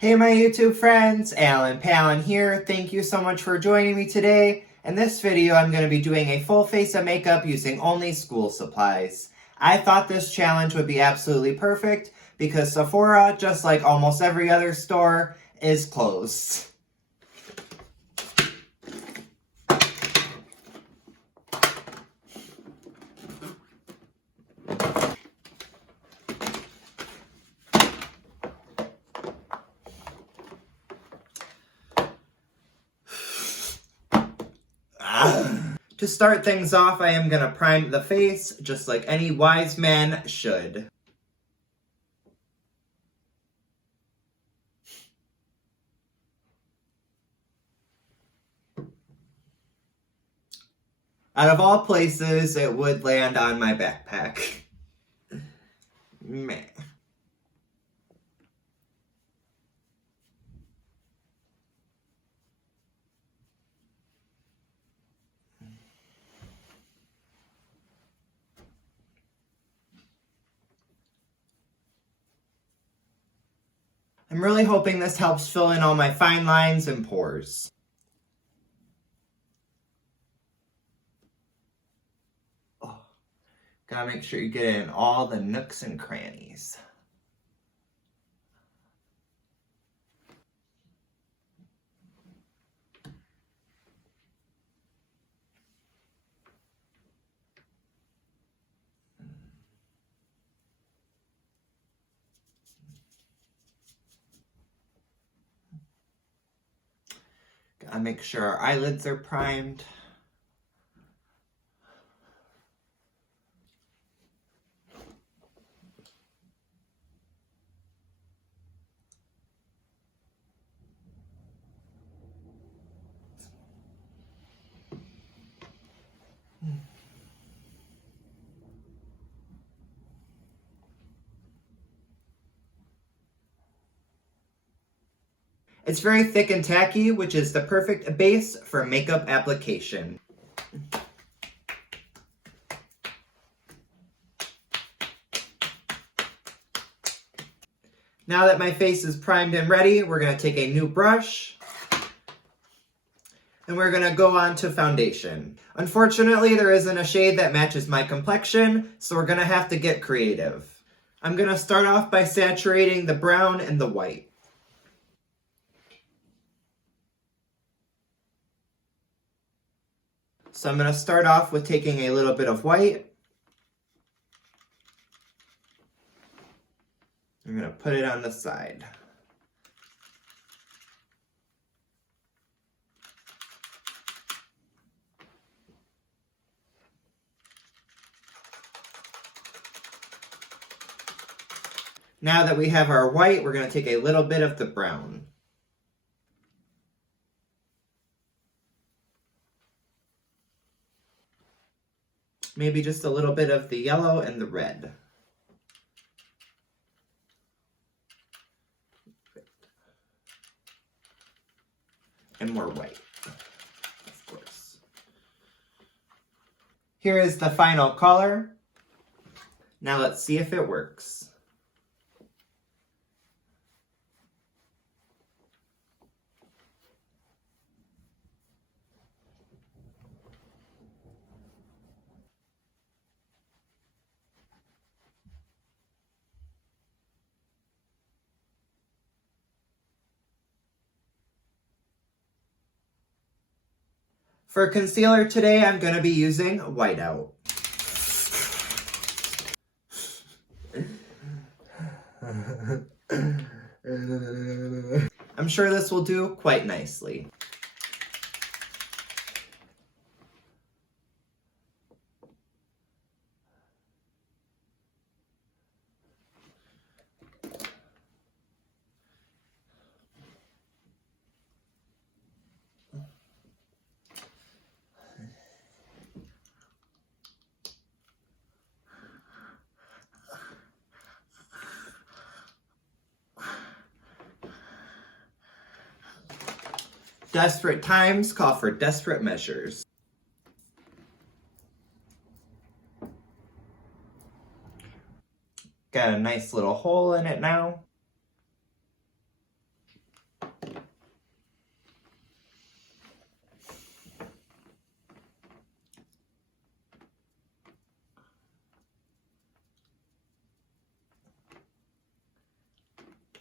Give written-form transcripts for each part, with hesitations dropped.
Hey my YouTube friends, allenpallen here. Thank you so much for joining me today. In this video, I'm going to be doing a full face of makeup using only school supplies. I thought this challenge would be absolutely perfect because Sephora, just like almost every other store, is closed. To start things off, I am going to prime the face, just like any wise man should. Out of all places, it would land on my backpack. Meh. I'm really hoping this helps fill in all my fine lines and pores. Oh, gotta make sure you get in all the nooks and crannies. Gotta make sure our eyelids are primed. It's very thick and tacky, which is the perfect base for makeup application. Now that my face is primed and ready, we're going to take a new brush and we're going to go on to foundation. Unfortunately, there isn't a shade that matches my complexion, so we're going to have to get creative. I'm going to start off by saturating the brown and the white. So I'm going to start off with taking a little bit of white. I'm going to put it on the side. Now that we have our white, we're going to take a little bit of the brown. Maybe just a little bit of the yellow and the red. And more white, of course. Here is the final color. Now let's see if it works. For concealer today, I'm going to be using Whiteout. I'm sure this will do quite nicely. Desperate times call for desperate measures. Got a nice little hole in it now.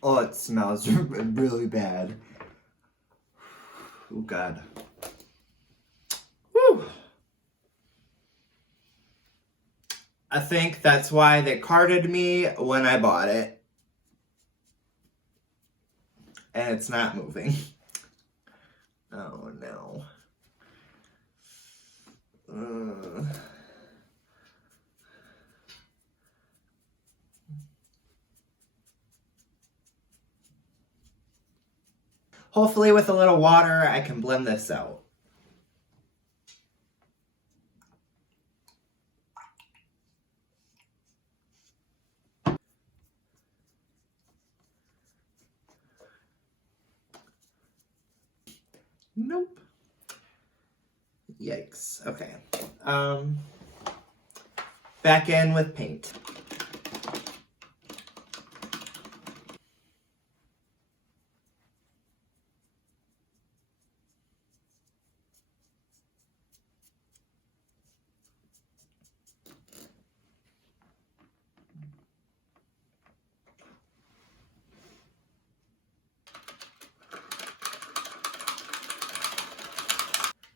Oh, it smells really bad. Oh, God. Whew. I think that's why they carded me when I bought it. And it's not moving. Oh, no. Hopefully with a little water, I can blend this out. Nope. Yikes. Okay. Back in with paint.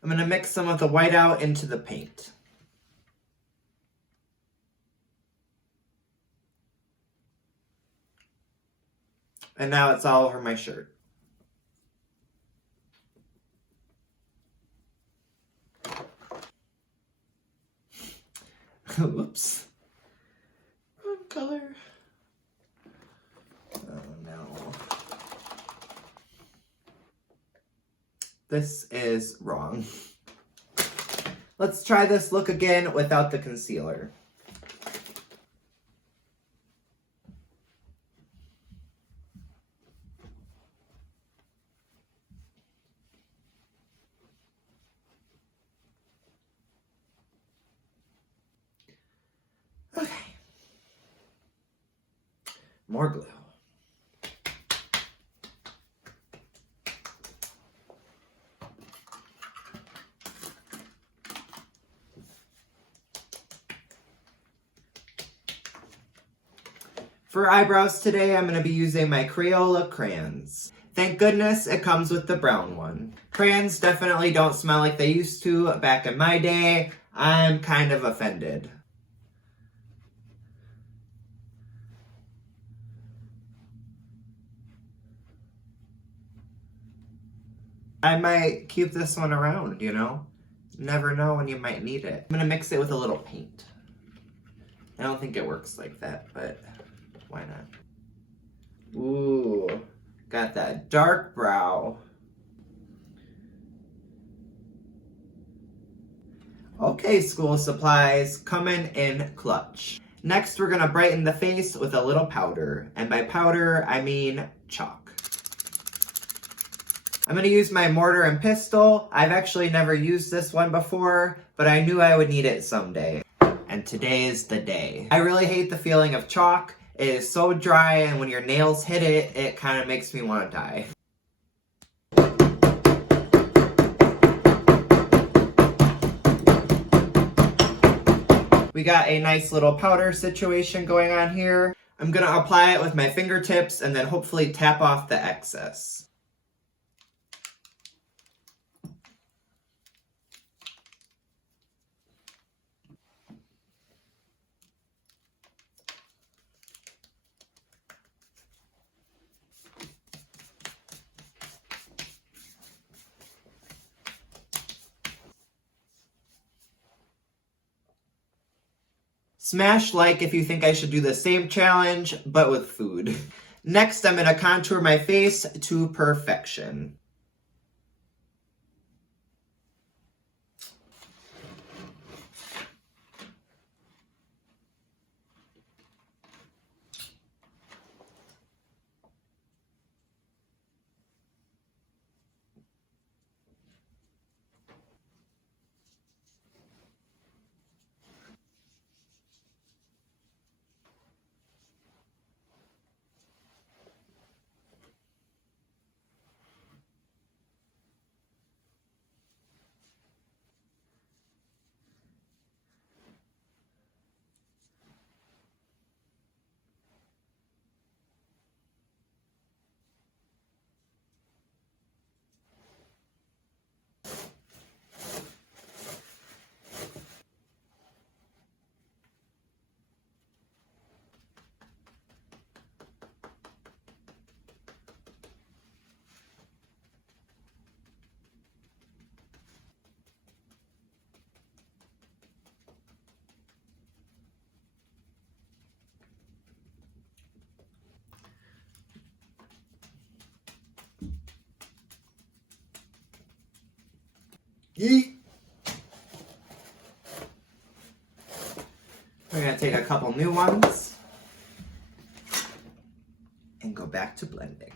I'm going to mix some of the whiteout into the paint. And now it's all over my shirt. Oops. Wrong color. Oh no. This is wrong. Let's try this look again without the concealer. Okay. More glue. For eyebrows today, I'm going to be using my Crayola crayons. Thank goodness it comes with the brown one. Crayons definitely don't smell like they used to back in my day. I'm kind of offended. I might keep this one around, you know? Never know when you might need it. I'm going to mix it with a little paint. I don't think it works like that, but why not? Ooh, got that dark brow. Okay, school supplies, coming in clutch. Next, we're gonna brighten the face with a little powder. And by powder, I mean chalk. I'm gonna use my mortar and pestle. I've actually never used this one before, but I knew I would need it someday. And today is the day. I really hate the feeling of chalk. It is so dry, and when your nails hit it, it kind of makes me want to die. We got a nice little powder situation going on here. I'm going to apply it with my fingertips and then hopefully tap off the excess. Smash like if you think I should do the same challenge, but with food. Next, I'm going to contour my face to perfection. Yeet. We're going to take a couple new ones and go back to blending.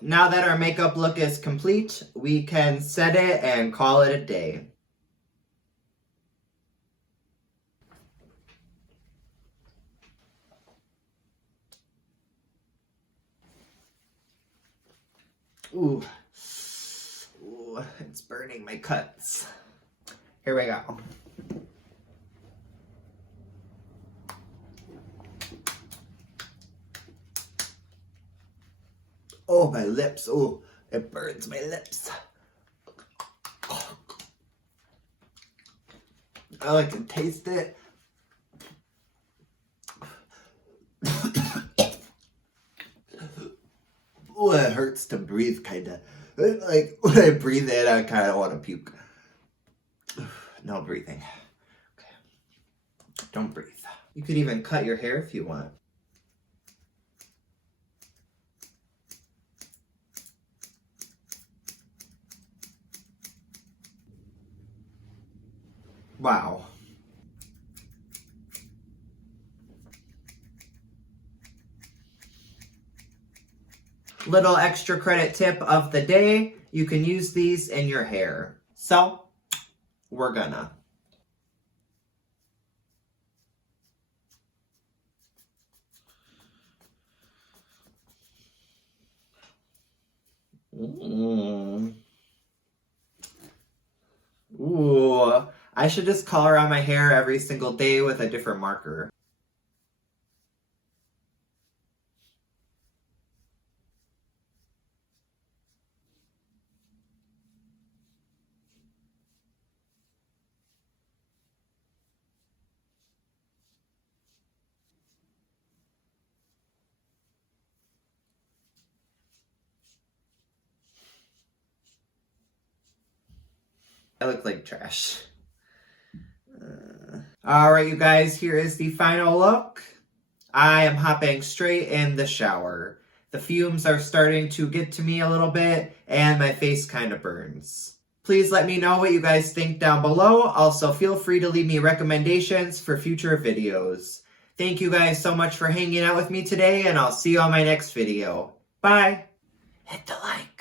Now that our makeup look is complete, we can set it and call it a day. Ooh, it's burning my cuts. Here we go. Oh, my lips. Oh, it burns my lips. I can taste it. Oh, it hurts to breathe, kind of. Like, when I breathe in, I kind of want to puke. No breathing. Okay. Don't breathe. You could even cut your hair if you want. Wow. Little extra credit tip of the day, you can use these in your hair. So, we're gonna. Ooh, I should just color on my hair every single day with a different marker. I look like trash. Alright, you guys, here is the final look. I am hopping straight in the shower. The fumes are starting to get to me a little bit, and my face kind of burns. Please let me know what you guys think down below. Also, feel free to leave me recommendations for future videos. Thank you guys so much for hanging out with me today, and I'll see you on my next video. Bye! Hit the like.